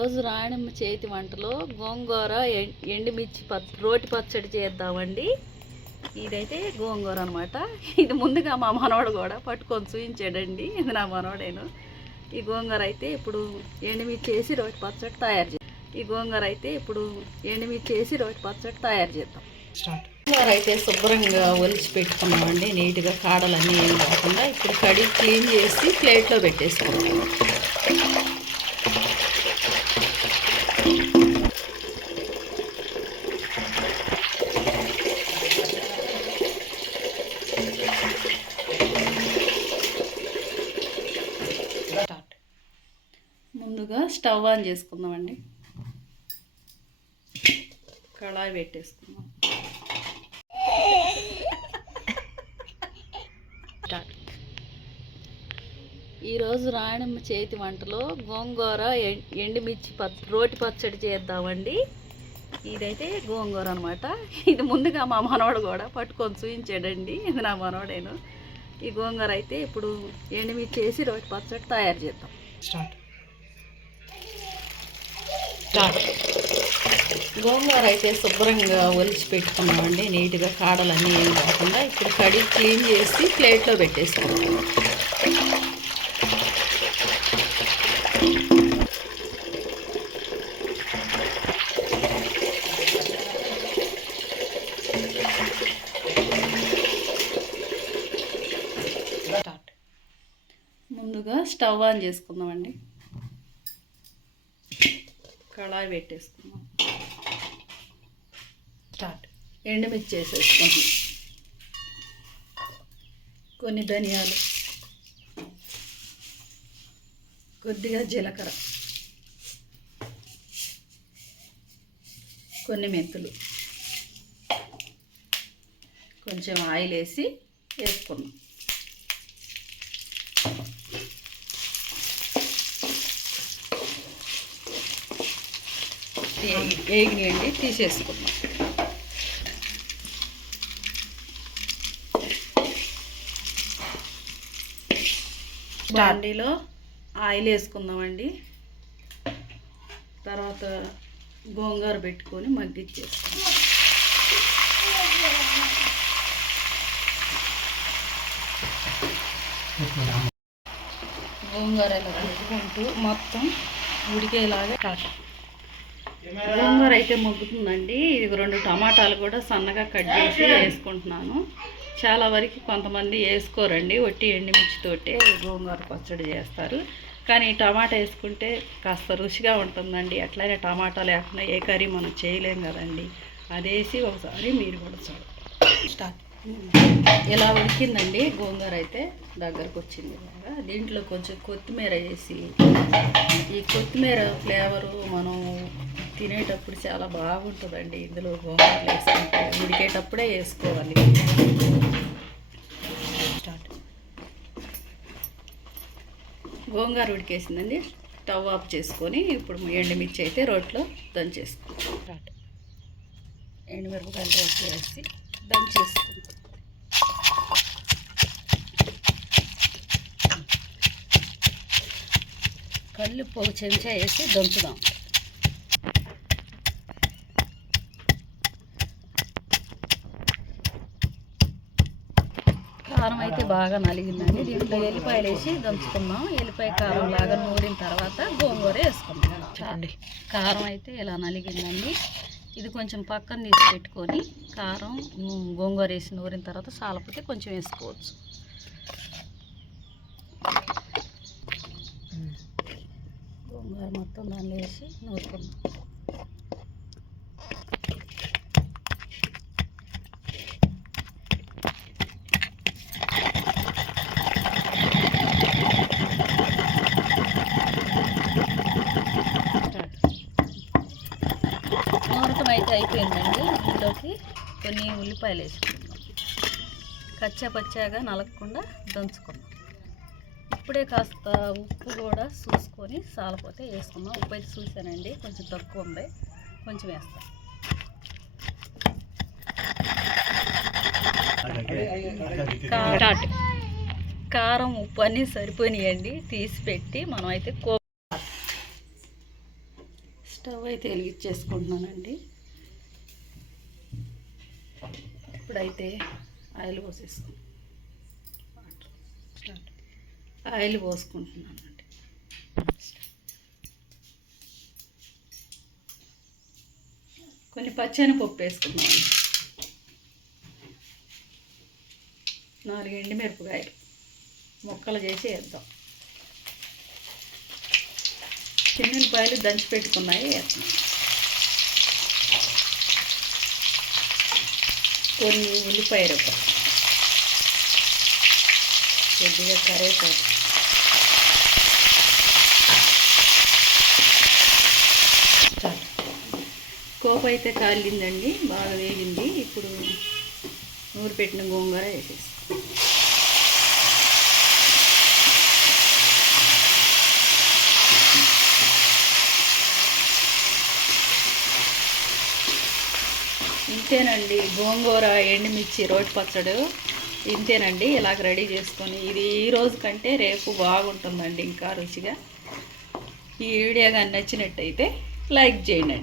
ఈరోజు రాణిమ్మ చేతి వంటలో గోంగూర ఎండుమిర్చి రోటి పచ్చడి చేద్దామండి. ఇదైతే గోంగూర అనమాట. ఇది ముందుగా మా మనవడు కూడా పట్టుకొని చూపించాడండి. ఇది నా మనవడేను. ఈ గోంగూర అయితే ఇప్పుడు ఎండుమిర్చి వేసి రోటి పచ్చడి తయారు చేద్దాం. చేద్దాం. గోంగూర అయితే శుభ్రంగా ఒలిచి పెట్టుకున్నామండి. నీట్గా కాడలన్నీ ఏం కాకుండా ఇప్పుడు కడిగి క్లీన్ చేసి ప్లేట్లో పెట్టేసుకున్నాం. ముందుగా స్టవ్ ఆన్ చేసుకుందామండి. కళాయి పెట్టేసుకుందాం. ఈరోజు రాణిమ్మ చేతి వంటలో గోంగూర ఎండుమిర్చి రోటి పచ్చడి చేద్దామండి. ఇదైతే గోంగూర అనమాట. ఇది ముందుగా మా మనవడు కూడా పట్టుకొని చూపించాడండి. ఇది నా మనవడేను. ఈ గోంగూర అయితే ఇప్పుడు ఎండుమిర్చి వేసి రోటి పచ్చడి తయారు చేద్దాం. గోంగూర అయితే శుభ్రంగా ఒలిచి పెట్టుకున్నామండి. నీట్గా కాడలన్నీ ఏం కాకుండా ఇప్పుడు కడిగి క్లీన్ చేసి ప్లేట్లో పెట్టేసుకున్నాం. ముందుగా స్టవ్ ఆన్ చేసుకుందామండి. కళాయి పెట్టేసుకుందాం. ఎండుమిర్చి వేసేసుకుందాం. కొన్ని ధనియాలు, కొద్దిగా జీలకర్ర, కొన్ని మెంతులు, కొంచెం ఆయిల్ వేసి వేసుకుందాం. వేగినాయండి, తీసేసుకుందాం. బాండీలో ఆయిల్ వేసుకుందామండి. తర్వాత గోంగూర పెట్టుకొని మగ్గిచ్చేసుకుందాం. గోంగూర ఇలా పెట్టుకుంటూ మొత్తం ఉడికేలాగా గోంగూర అయితే మగ్గుతుందండి. ఇది 2 టమాటాలు కూడా సన్నగా కట్ చేసి వేసుకుంటున్నాను. చాలా వరకు కొంతమంది వేసుకోరండి, ఒట్టి ఎండుమిర్చితోటే గోంగూర పచ్చడి చేస్తారు. కానీ టమాటా వేసుకుంటే కాస్త రుచిగా ఉంటుందండి. అట్లనే టమాటా లేకుండా ఏ కర్రీ మనం చేయలేం కదండి. అదేసి ఒకసారి మీరు కూడా చూడండి. ఇలా ఉడికిందండి. గోంగూర అయితే దగ్గరకు వచ్చింది. దీంట్లో కొంచెం కొత్తిమీర వేసి, ఈ కొత్తిమీర ఫ్లేవరు మనం తినేటప్పుడు చాలా బాగుంటుందండి. ఇందులో గోంగూర వేసుకుంటే ఉడికేటప్పుడే వేసుకోవాలి. గోంగూర ఉడికేసిందండి. స్టవ్ ఆఫ్ చేసుకొని ఇప్పుడు ఎండుమిర్చి అయితే రోట్లో దంచేసుకుంటాం. ఎండుమిరపకాయలు రోట్లో వేసి దంచేసుకుంటాం. కల్లుప్పు ఒక చెంచా వేసి దంచుదాం. కారం అయితే బాగా నలిగిందండి. దీంట్లో ఎల్లిపాయలు వేసి దంచుకుందాం. ఎల్లిపాయ కారం లాగా నూరిన తర్వాత గోంగూర వేసుకుందాం. చూడండి, కారం అయితే ఇలా నలిగిందండి. ఇది కొంచెం పక్కన తీసి పెట్టుకొని కారం గోంగూర వేసి నూరిన తర్వాత సాలపోతే కొంచెం వేసుకోవచ్చు. గోంగూర మొత్తం దానిలో వేసి నూరుకుందాం. నూరటం అయితే అయిపోయిందండి. ఇందులోకి కొన్ని ఉల్లిపాయలు వేసుకుందాం. కచ్చా పచ్చాగా నలగకుండా దంచుకుందాం. ఇప్పుడే కాస్త ఉప్పు కూడా చూసుకొని సాలపోతే వేసుకుందాం. ఉప్పు అయితే చూసానండి, కొంచెం తక్కువ ఉంది, కొంచెం వేస్తాం. కారం ఉప్పు అన్నీ సరిపోయినాయండి. తీసి పెట్టి మనం అయితే స్టవ్ అయితే వెలిగించేసుకుంటున్నానండి. ఇప్పుడైతే ఆయిల్ పోసేసుకుంటాను. ఆయిల్ పోసుకుంటున్నానండి. కొన్ని పచ్చెనపప్పు వేసుకున్నాను, 4 ఎండుమిరపకాయలు ముక్కలు చేసి వేద్దాం. చిన్నులపాయలు దంచి పెట్టుకున్నాయి వేస్తాం. కొన్ని ఉల్లిపాయ రొక్క, కొద్దిగా కరివేపాకు, కోప అయితే కాలిందండి, బాగా వేగింది. ఇప్పుడు నూరు పెట్టిన గోంగూర వేసేసి ఇంతేనండి. గోంగూర ఎండుమిర్చి రోటి పచ్చడి ఇంతేనండి. ఇలాగ రెడీ చేసుకొని ఇది ఈ రోజు కంటే రేపు బాగుంటుందండి, ఇంకా రుచిగా. ఈ వీడియో కానీ నచ్చినట్టయితే లైక్ చేయండి.